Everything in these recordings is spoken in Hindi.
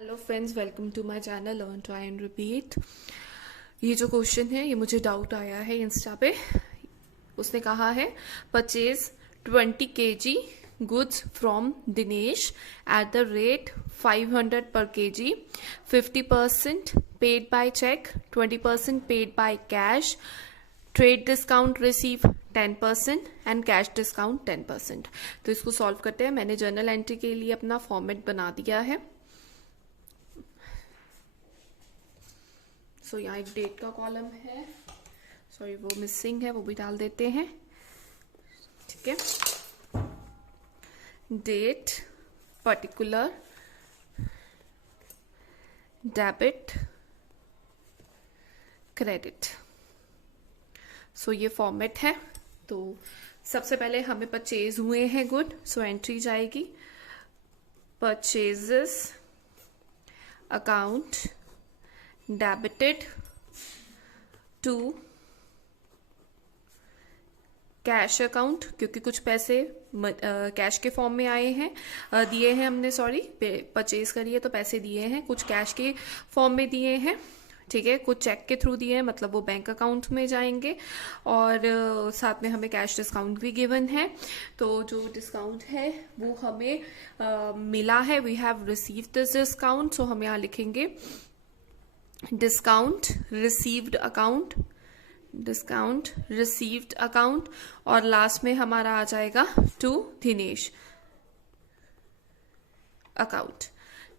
Hello friends, welcome to my channel learn try and repeat. ये जो क्वेश्चन है ये मुझे डाउट आया है इंस्टा पे। उसने कहा है purchase 20 kg goods from Dinesh at the rate 500 per kg, 50% paid by cheque, 20% paid by cash, trade discount receive 10% and cash discount 10%। तो इसको सॉल्व करते हैं। मैंने जर्नल एंट्री के लिए अपना फॉर्मेट बना दिया है। सो यहाँ एक डेट का कॉलम है, सॉरी वो मिसिंग है, वो भी डाल देते हैं। ठीक है, डेट, पर्टिकुलर, डेबिट, क्रेडिट। सो ये फॉर्मेट है। तो सबसे पहले हमें परचेज हुए हैं गुड, सो एंट्री जाएगी purchases account debited to cash account, क्योंकि कुछ पैसे कैश के फॉर्म में आए हैं, दिए हैं हमने, सॉरी परचेज करी है तो पैसे दिए हैं, कुछ कैश के फॉर्म में दिए हैं। ठीक है, कुछ चेक के थ्रू दिए हैं, मतलब वो बैंक अकाउंट में जाएंगे, और साथ में हमें कैश डिस्काउंट भी गिवन है। तो जो डिस्काउंट है वो हमें मिला है, we have received this discount. So हम यहाँ लिखेंगे discount received account, discount received account, और लास्ट में हमारा आ जाएगा टू दिनेश अकाउंट।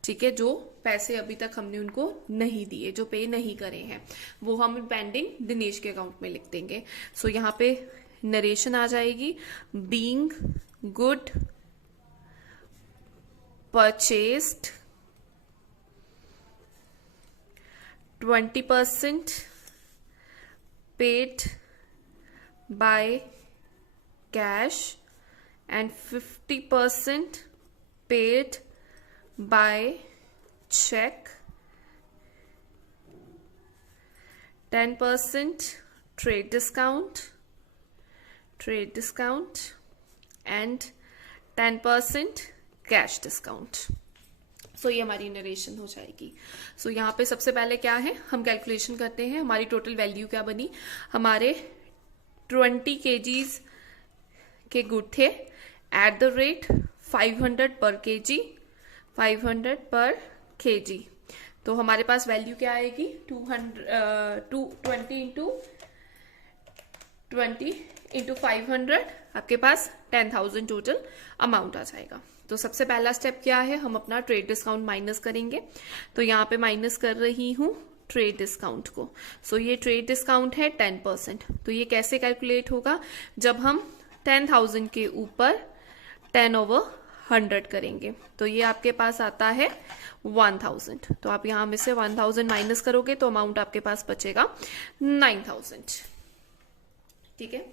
ठीक है, जो पैसे अभी तक हमने उनको नहीं दिए, जो पे नहीं करे हैं, वो हम पेंडिंग दिनेश के अकाउंट में लिख देंगे। सो यहाँ पे नरेशन आ जाएगी, being good purchased 20% paid by cash and 50% paid by check, 10% trade discount and 10% cash discount। सो ये हमारी नरेशन हो जाएगी। सो यहाँ पे सबसे पहले क्या है, हम कैलकुलेशन करते हैं। हमारी टोटल वैल्यू क्या बनी, हमारे 20 kgs के गुड थे eight the rate 500 per kg, 500 per kg। तो हमारे पास वैल्यू क्या आएगी, 20 इंटू 500, आपके पास 10,000 टोटल अमाउंट आ जाएगा। तो सबसे पहला स्टेप क्या है, हम अपना ट्रेड डिस्काउंट माइनस करेंगे। तो यहाँ पे माइनस कर रही हूँ ट्रेड डिस्काउंट को। सो ये ट्रेड डिस्काउंट है 10%। तो ये कैसे कैलकुलेट होगा, जब हम 10,000 के ऊपर 10/100 करेंगे। तो ये आपके पास आता है 1,000। तो आप यहाँ में से 1,000 माइनस करोगे तो अमाउंट आपके पास बचेगा 9,000। ठीक है,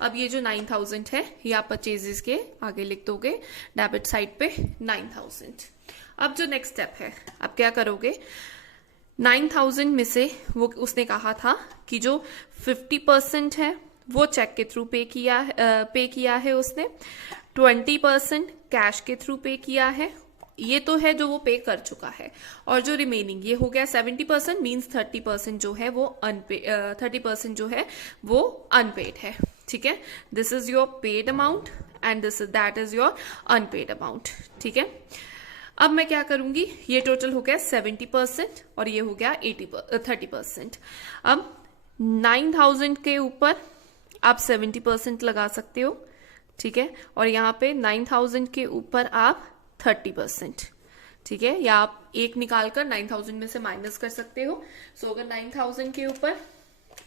अब ये जो 9,000 है ये आप परचेजेस के आगे लिख दोगे, डेबिट साइड पे 9,000। अब जो नेक्स्ट स्टेप है, आप क्या करोगे, 9,000 में से वो उसने कहा था कि जो 50% है वो चेक के थ्रू पे किया है उसने, 20% कैश के थ्रू पे किया है, ये तो है जो वो पे कर चुका है, और जो रिमेनिंग ये हो गया 70%, मीन्स 30% जो है वो 30% जो है वो अनपेड है। ठीक है, this is your paid amount and that is your unpaid amount. ठीक है, अब मैं क्या करूंगी, ये टोटल हो गया 70% और ये हो गया 30%। अब 9,000 के ऊपर आप 70% लगा सकते हो। ठीक है, और यहाँ पे 9,000 के ऊपर आप 30%। ठीक है, या आप एक निकालकर 9,000 में से माइनस कर सकते हो। सो अगर 9,000 के ऊपर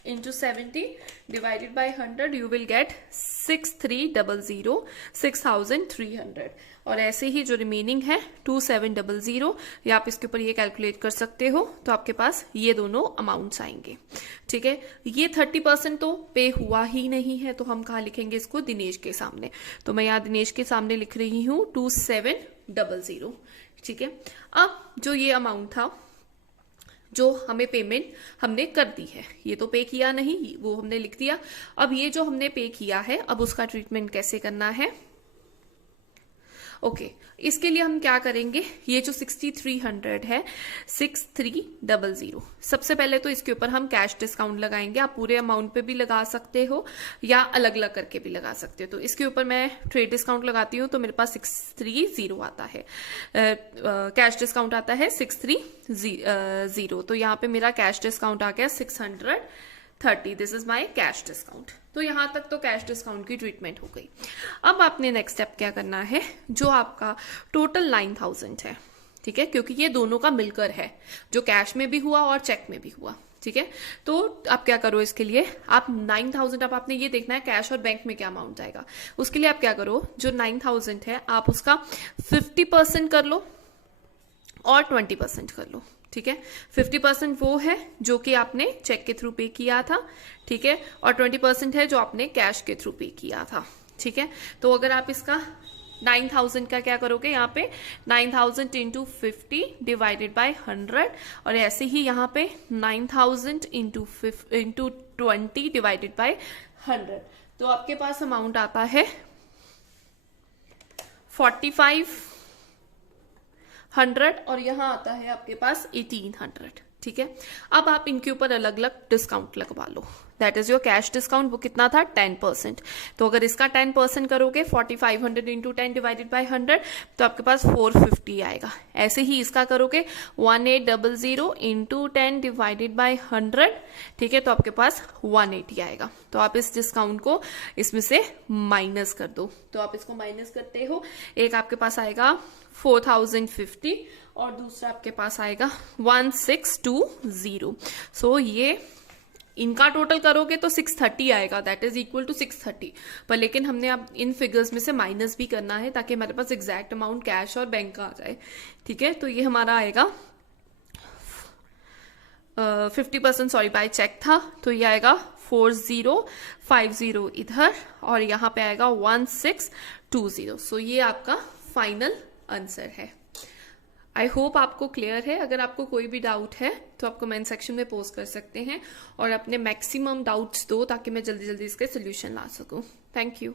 into 70 divided by 100 you will get 6300, 6,300। और ऐसे ही जो रिमेनिंग है 2,700, या आप इसके ऊपर ये कैलकुलेट कर सकते हो, तो आपके पास ये दोनों अमाउंट्स आएंगे। ठीक है, ये 30% तो पे हुआ ही नहीं है, तो हम कहाँ लिखेंगे इसको, दिनेश के सामने। तो मैं यहाँ दिनेश के सामने लिख रही हूँ 2,700। ठीक है, अब जो ये अमाउंट था जो हमें पेमेंट हमने कर दी है, ये तो पे किया नहीं, वो हमने लिख दिया। अब ये जो हमने पे किया है, अब उसका ट्रीटमेंट कैसे करना है, ओके, इसके लिए हम क्या करेंगे, ये जो 6300 है 6300, सबसे पहले तो इसके ऊपर हम कैश डिस्काउंट लगाएंगे। आप पूरे अमाउंट पे भी लगा सकते हो या अलग अलग करके भी लगा सकते हो। तो इसके ऊपर मैं ट्रेड डिस्काउंट लगाती हूँ तो मेरे पास 630 आता है, कैश डिस्काउंट आता है 630। तो यहाँ पे मेरा कैश डिस्काउंट आ गया 630, this is my cash discount. तो यहां तक तो कैश डिस्काउंट की ट्रीटमेंट हो गई। अब आपने नेक्स्ट स्टेप क्या करना है, जो आपका टोटल 9000 है, ठीक है, क्योंकि ये दोनों का मिलकर है, जो कैश में भी हुआ और चेक में भी हुआ, ठीक है। तो आप क्या करो, इसके लिए आप 9000, अब आपने ये देखना है कैश और बैंक में क्या अमाउंट आएगा। उसके लिए आप क्या करो, जो 9000 है आप उसका 50% कर लो और 20% कर लो, ठीक है। 50% वो है जो कि आपने चेक के थ्रू पे किया था, ठीक है, और 20% है जो आपने कैश के थ्रू पे किया था, ठीक है। तो अगर आप इसका 9000 का क्या करोगे, यहाँ पे 9000 इंटू 50 डिवाइडेड बाय 100, और ऐसे ही यहाँ पे 9000 इंटू 20 डिवाइडेड बाय 100, तो आपके पास अमाउंट आता है 4500 और यहाँ आता है आपके पास 1800, ठीक है। अब आप इनके ऊपर अलग अलग डिस्काउंट लगवा लो। That is your cash discount, वो कितना था 10%। तो अगर इसका 10% करोगे 4500 इंटू 10 डिवाइडेड बाय 100, तो आपके पास 450 आएगा। ऐसे ही इसका करोगे 1800 इंटू 10 डिवाइडेड बाय 100, ठीक है, तो आपके पास 180 आएगा। तो आप इस डिस्काउंट को इसमें से माइनस कर दो। तो आप इसको माइनस करते हो, एक आपके पास आएगा 4050 और दूसरा आपके पास आएगा 1620। सो ये इनका टोटल करोगे तो 630 आएगा, दैट इज इक्वल टू 630। पर लेकिन हमने अब इन फिगर्स में से माइनस भी करना है ताकि हमारे पास एग्जैक्ट अमाउंट कैश और बैंक का आ जाए, ठीक है। तो ये हमारा आएगा 50%, सॉरी बाय चेक था, तो ये आएगा 4050 इधर और यहाँ पे आएगा 1620। सो ये आपका फाइनल आंसर है। आई होप आपको क्लियर है। अगर आपको कोई भी डाउट है तो आप कमेंट सेक्शन में पोस्ट कर सकते हैं और अपने मैक्सिमम डाउट्स दो ताकि मैं जल्दी जल्दी इसके सोल्यूशन ला सकूं। Thank you.